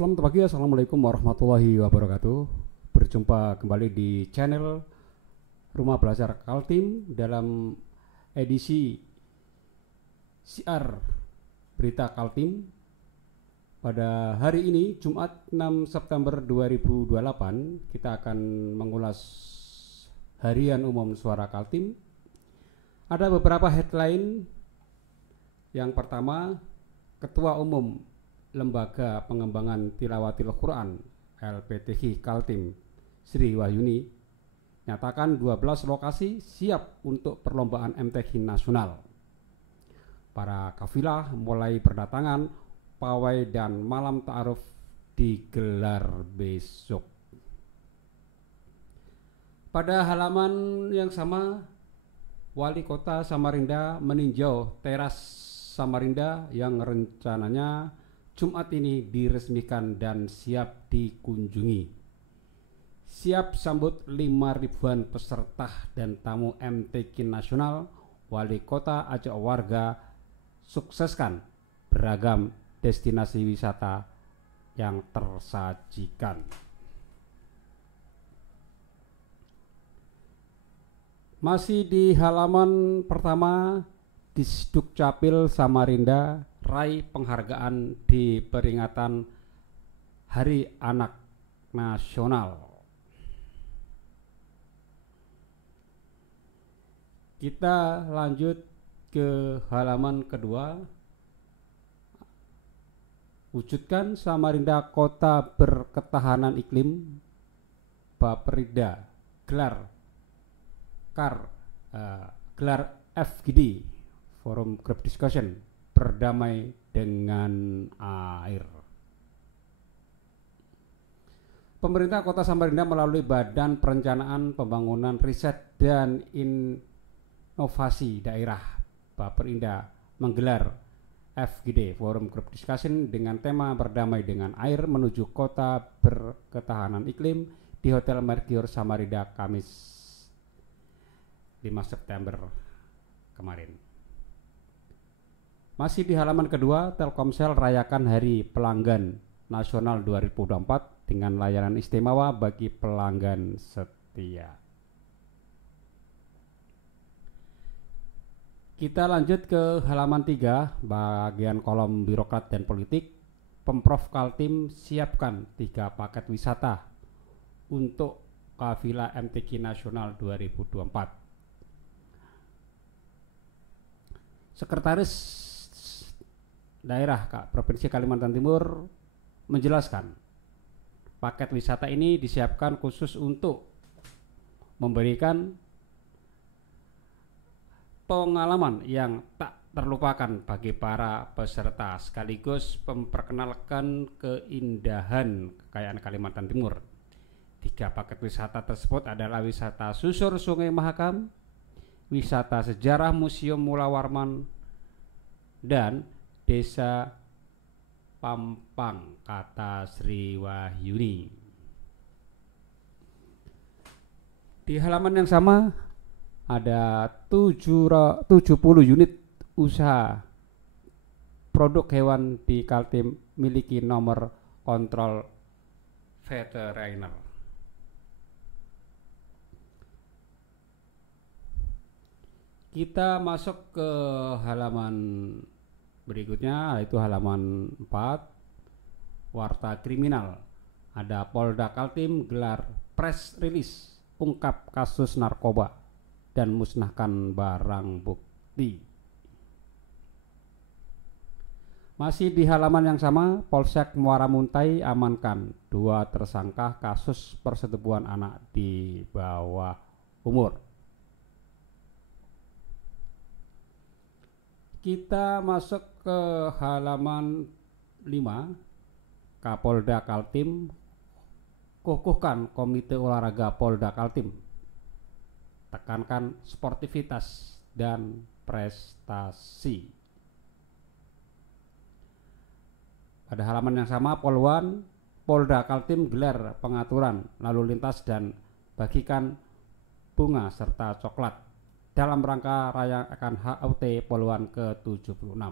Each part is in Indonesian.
Selamat pagi, assalamualaikum warahmatullahi wabarakatuh. Berjumpa kembali di channel Rumah Belajar Kaltim dalam edisi siar Berita Kaltim pada hari ini Jumat 6 September 2028. Kita akan mengulas harian umum suara Kaltim. Ada beberapa headline. Yang pertama, Ketua Umum Lembaga Pengembangan Tilawatil Quran LPTQ Kaltim Sri Wahyuni nyatakan 12 lokasi siap untuk perlombaan MTQ nasional. Para kafilah mulai berdatangan, pawai dan malam ta'aruf digelar besok. Pada halaman yang sama, Wali Kota Samarinda meninjau teras Samarinda yang rencananya Jumat ini diresmikan dan siap dikunjungi. Siap sambut 5.000-an peserta dan tamu MTQ nasional, Wali Kota ajak warga sukseskan beragam destinasi wisata yang tersajikan. Masih di halaman pertama, Disdukcapil Samarinda raih penghargaan di peringatan Hari Anak Nasional. Kita lanjut ke halaman kedua. Wujudkan Samarinda Kota Berketahanan Iklim. Baperida gelar FGD Forum Group Discussion berdamai dengan air. Pemerintah Kota Samarinda melalui Badan Perencanaan Pembangunan Riset dan Inovasi Daerah Baperinda menggelar FGD Forum Group Discussion dengan tema berdamai dengan air menuju kota berketahanan iklim di Hotel Mercure Samarinda Kamis 5 September kemarin. Masih di halaman kedua, Telkomsel rayakan Hari Pelanggan Nasional 2024 dengan layanan istimewa bagi pelanggan setia. Kita lanjut ke halaman 3, bagian kolom birokrat dan politik. Pemprov Kaltim siapkan 3 paket wisata untuk kafilah MTQ Nasional 2024. Sekretaris Daerah Provinsi Kalimantan Timur menjelaskan paket wisata ini disiapkan khusus untuk memberikan pengalaman yang tak terlupakan bagi para peserta sekaligus memperkenalkan keindahan kekayaan Kalimantan Timur. 3 paket wisata tersebut adalah wisata susur Sungai Mahakam, wisata sejarah Museum Mula Warman, dan Desa Pampang, kata Sri Wahyuni. Di halaman yang sama ada 70 unit usaha produk hewan di Kaltim miliki nomor kontrol veteriner. Kita masuk ke halaman berikutnya, yaitu halaman 4, Warta Kriminal. Ada Polda Kaltim gelar press release ungkap kasus narkoba dan musnahkan barang bukti. Masih di halaman yang sama, Polsek Muara Muntai amankan 2 tersangka kasus persetubuhan anak di bawah umur. Kita masuk ke halaman 5, Kapolda Kaltim kukuhkan Komite Olahraga Polda Kaltim, tekankan sportivitas dan prestasi. Pada halaman yang sama, Polda Kaltim gelar pengaturan lalu lintas dan bagikan bunga serta coklat dalam rangka rayakan HUT Poluan ke-76.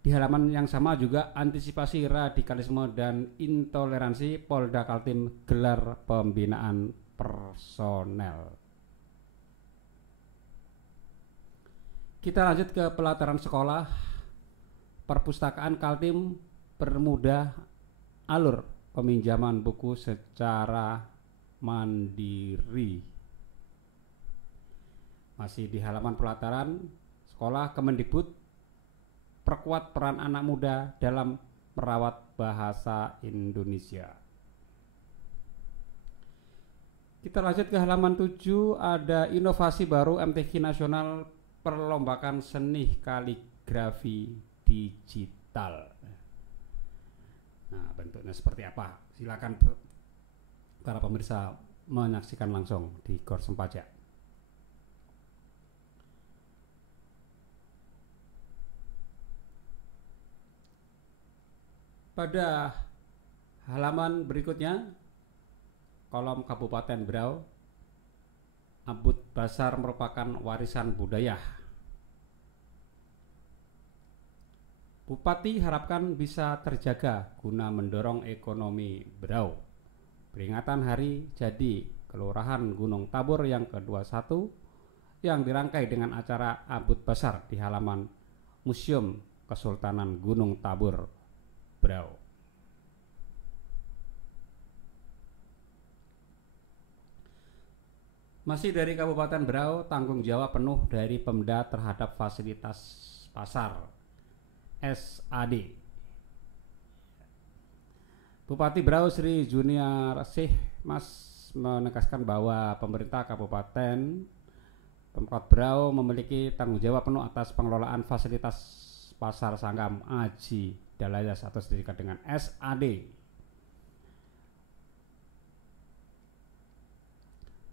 Di halaman yang sama juga antisipasi radikalisme dan intoleransi, Polda Kaltim gelar pembinaan personel. Kita lanjut ke pelataran sekolah. Perpustakaan Kaltim permudah alur peminjaman buku secara mandiri. Masih di halaman pelataran sekolah, Kemendikbud perkuat peran anak muda dalam merawat bahasa Indonesia. Kita lanjut ke halaman 7, ada inovasi baru MTQ Nasional perlombakan seni kaligrafi digital. Nah, bentuknya seperti apa? Silakan para pemirsa menyaksikan langsung di Gor Sempaja. Pada halaman berikutnya, kolom Kabupaten Berau, Abut Basar merupakan warisan budaya. Bupati harapkan bisa terjaga guna mendorong ekonomi Berau. Peringatan Hari Jadi Kelurahan Gunung Tabur yang ke-21 yang dirangkai dengan acara Abut Basar di halaman Museum Kesultanan Gunung Tabur, Berau. Masih dari Kabupaten Berau, tanggung jawab penuh dari Pemda terhadap fasilitas pasar SAD. Bupati Berau Sri Junior Sih Mas menegaskan bahwa pemerintah Kabupaten Pemkot Berau memiliki tanggung jawab penuh atas pengelolaan fasilitas pasar Sanggam Aji Dalayas atau disingkat dengan SAD.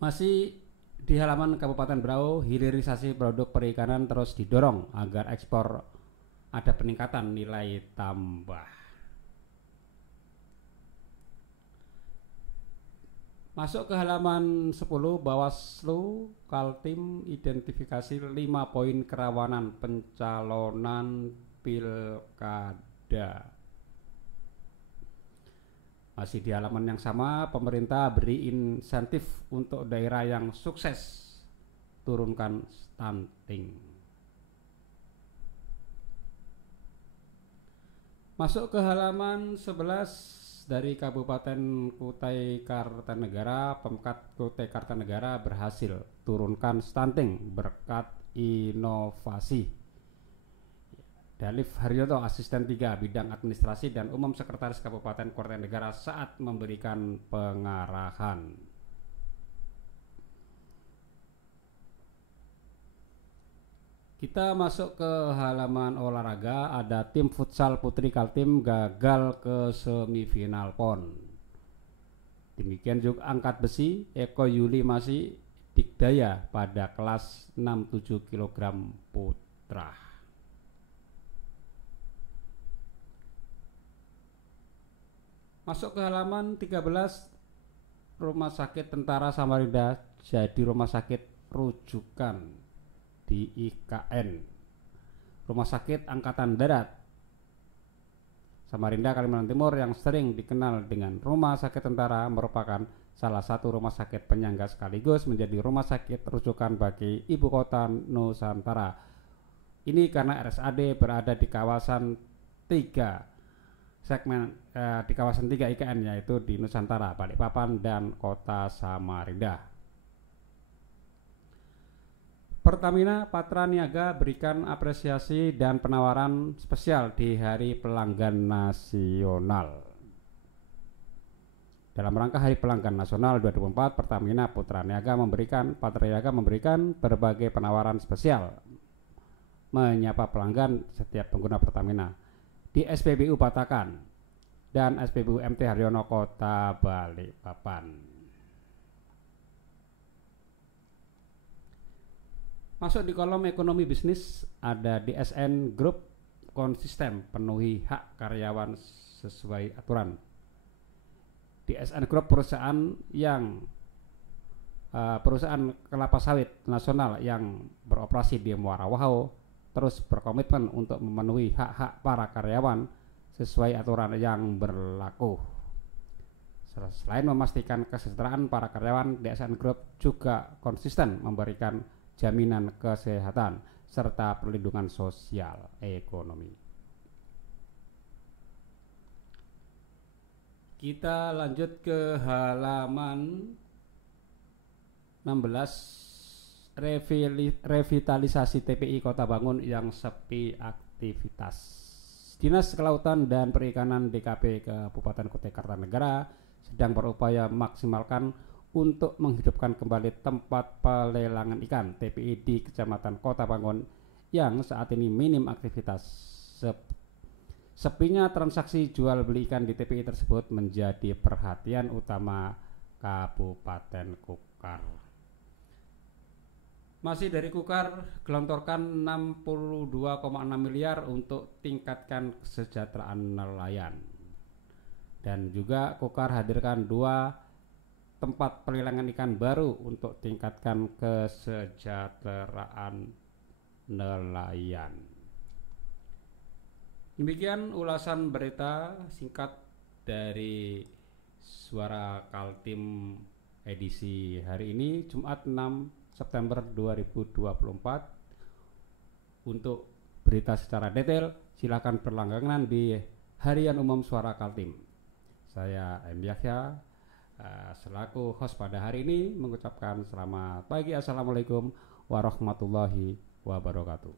Masih di halaman Kabupaten Berau, hilirisasi produk perikanan terus didorong agar ekspor ada peningkatan nilai tambah. Masuk ke halaman 10, Bawaslu Kaltim identifikasi 5 poin kerawanan pencalonan pilkada. Masih di halaman yang sama, pemerintah beri insentif untuk daerah yang sukses turunkan stunting. Masuk ke halaman 11, dari Kabupaten Kutai Kartanegara, Pemkat Kutai Kartanegara berhasil turunkan stunting berkat inovasi. Dalif Haryoto, Asisten 3 Bidang Administrasi dan Umum Sekretaris Kabupaten Kartanegara saat memberikan pengarahan. Kita masuk ke halaman olahraga, ada tim futsal putri Kaltim gagal ke semifinal PON. Demikian juga angkat besi, Eko Yuli masih dikdaya pada kelas 67 kg putra. Masuk ke halaman 13, Rumah Sakit Tentara Samarinda jadi rumah sakit rujukan di IKN. Rumah Sakit Angkatan Darat Samarinda, Kalimantan Timur yang sering dikenal dengan Rumah Sakit Tentara merupakan salah satu rumah sakit penyangga sekaligus menjadi rumah sakit rujukan bagi ibu kota Nusantara. Ini karena RSAD berada di kawasan 3 segmen di kawasan 3 IKN, yaitu di Nusantara, Balikpapan dan Kota Samarinda. Pertamina Patra Niaga berikan apresiasi dan penawaran spesial di Hari Pelanggan Nasional. Dalam rangka Hari Pelanggan Nasional 2024, Pertamina Patra Niaga memberikan berbagai penawaran spesial menyapa pelanggan setiap pengguna Pertamina di SPBU Patakan dan SPBU MT Haryono Kota Balikpapan. Masuk di kolom ekonomi bisnis, ada DSN Group konsisten penuhi hak karyawan sesuai aturan. DSN Group perusahaan kelapa sawit nasional yang beroperasi di Muara Wahau terus berkomitmen untuk memenuhi hak-hak para karyawan sesuai aturan yang berlaku. Selain memastikan kesejahteraan para karyawan, DSN Group juga konsisten memberikan jaminan kesehatan serta perlindungan sosial ekonomi. Kita lanjut ke halaman 16. Revitalisasi TPI Kota Bangun yang sepi aktivitas. Dinas Kelautan dan Perikanan DKP Kabupaten Kutai Kartanegara sedang berupaya memaksimalkan untuk menghidupkan kembali tempat pelelangan ikan TPI di Kecamatan Kota Bangun yang saat ini minim aktivitas. Sepinya transaksi jual beli ikan di TPI tersebut menjadi perhatian utama Kabupaten Kukar. Masih dari Kukar, gelontorkan 62,6 miliar untuk tingkatkan kesejahteraan nelayan. Dan juga Kukar hadirkan 2 tempat pelelangan ikan baru untuk tingkatkan kesejahteraan nelayan. Demikian ulasan berita singkat dari Suara Kaltim edisi hari ini, Jumat 6 September 2024. Untuk berita secara detail silakan berlangganan di Harian Umum Suara Kaltim. Saya M. Yahya selaku host pada hari ini mengucapkan selamat pagi. Assalamualaikum warahmatullahi wabarakatuh.